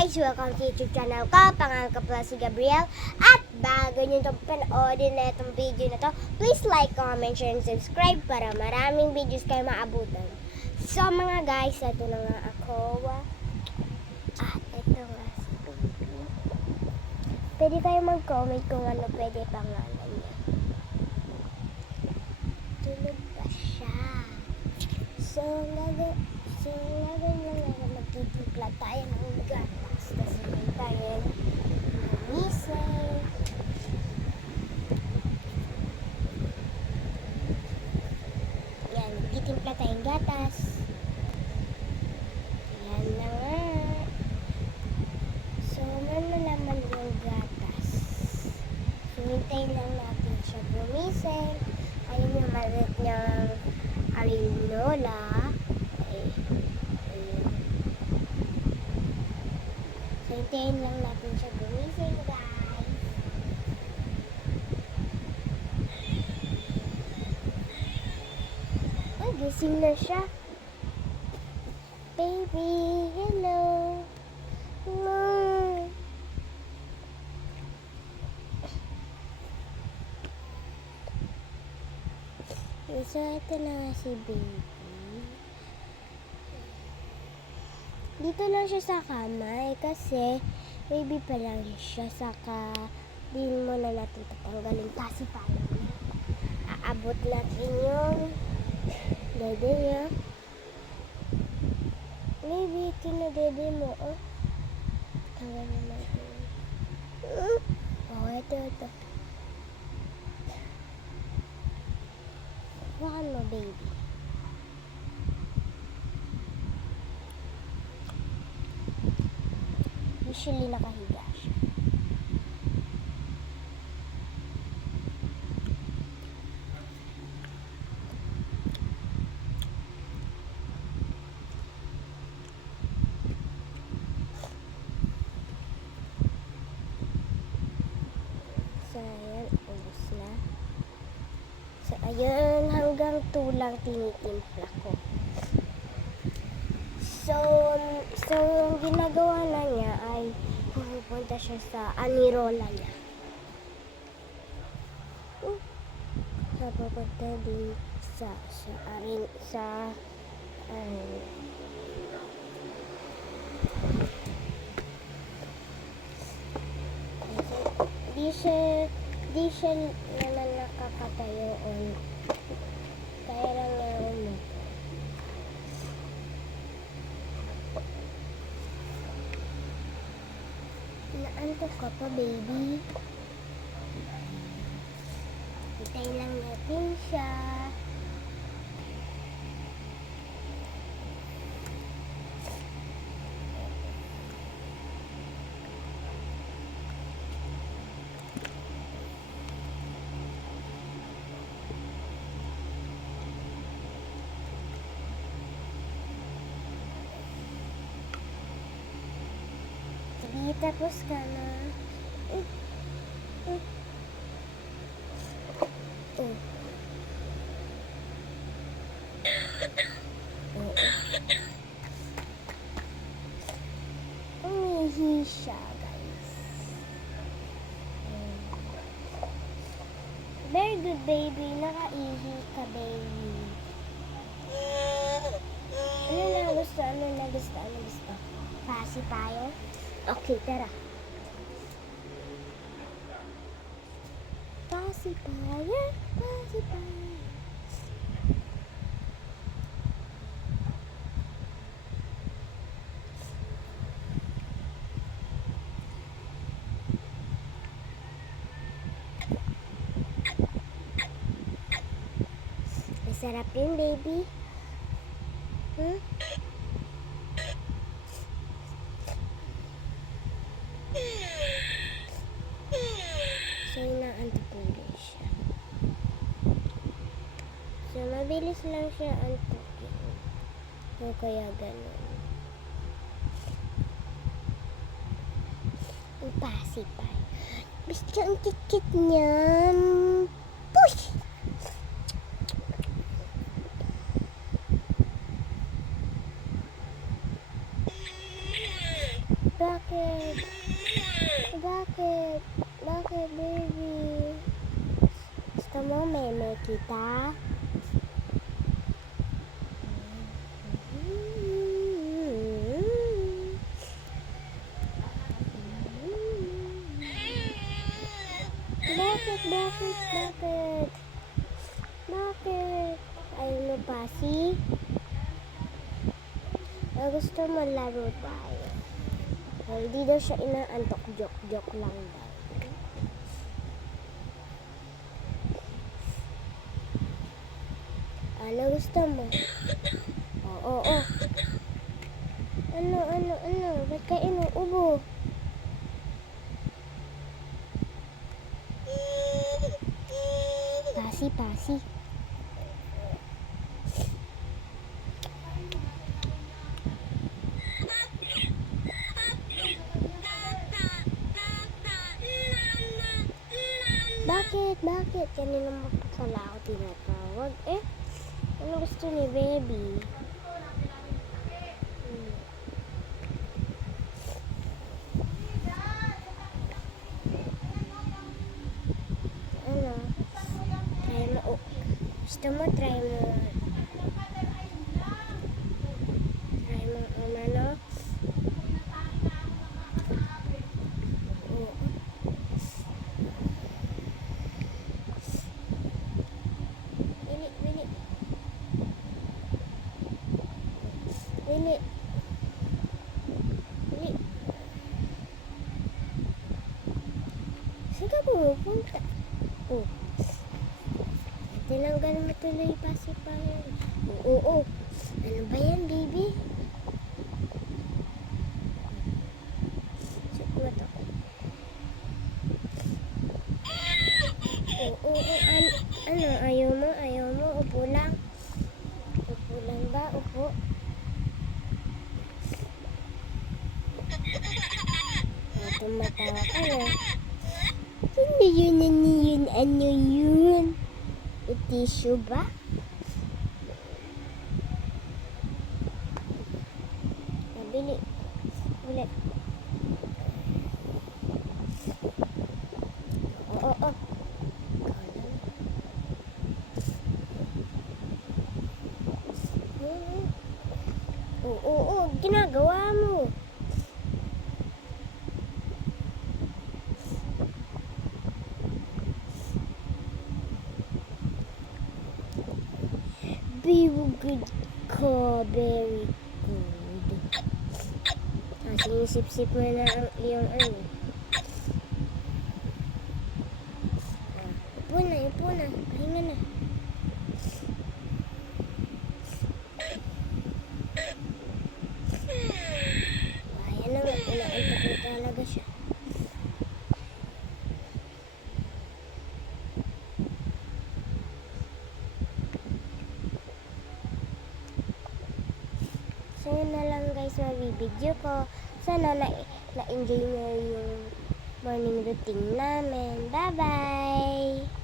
guys! Welcome to YouTube channel ko. Pangalan ko pala si Gabriel. At bago nyo itong panoodin na itong video na to, please like, comment, share, and subscribe para maraming videos kayo maabutan. So mga guys, ito na nga ako. At ito nga si baby. Pwede kayo mag-comment kung ano pwede pangalan niya. Tulog pa siya. So ngayon lang magtitimpla tayo ng gatas kasi may tayo lumisay. Yan, magtitimpla tayong gatas. Yan na nga. So, ano naman yung gatas? So, hintayin lang natin siya lumisay. Ayun yung malit niyang arinola. So, hintayin lang natin siya gumising, guys. Ay, gising na siya. Baby, hello. Mom. So, ito na nga si baby. Dito lang siya sa kamay kasi baby pa lang siya, saka di mo na natin tatanggalin kasi tayo. Aabot natin yung dede niya. Baby, ito na dede mo. Oh. Tanggalin natin. Oh, ito. Hawakan mo, baby. Usually nakahiga siya. So, ayan, ubos na. So, ayan, hanggang tulang tinitimpla ko. So, yung ginagawa na niya ay pupunta siya sa anirola niya. Pupunta din sa di siya naman nakakatayo kaya lang naman naantok ka pa, baby. Hintayin lang natin siya. Sige, tapos ka na. Umihi siya, guys. Very good, baby. Nakaihi ka, baby. Ano na gusto? Pacifier? Okay, tara. Pacifier. Masarap yun, baby. So, inaantok ulit siya. So, mabilis lang siya antokin. O kaya ganun. Ipasipay. Basta ang kikit niyan. Push! Bakit? Bakit? Bakit? Bakit, baby? Gusto mo meme kita? Bakit? Bakit? Bakit? Bakit? Ayaw mo pasi? Gusto mo laro tayo? Hindi daw siya inaantok. Joke lang daw. Ano gusto mo? Oo. Ano? Ba't ka inuubo? Pasi. Bakit? Kanina mo pala ako tinatawag. Ano gusto ni baby? Ano? Try mo. Gusto mo try mo? Try mo ano? Bili. Saan ka pumupunta? Tinanggal mo tuloy pacifier. Oo. Ano ba yan, baby? Check mo to. Oo. Ano? Ayaw mo? Upo lang. Upo lang ba? Upo. Tumatawa ka na. Ano yun? Tissue ba? Nabili. Ulit. Oo. Oo. Ginagawa mo. Very good ka. Very good. Sinisip-sip mo na ang iyong ano. Ipo na. Pahinga na. Ayan na nga. Inaantok na talaga siya. So yun na lang guys, mabibideo ko. Sana na-enjoy nyo yung morning routine namin. Bye-bye!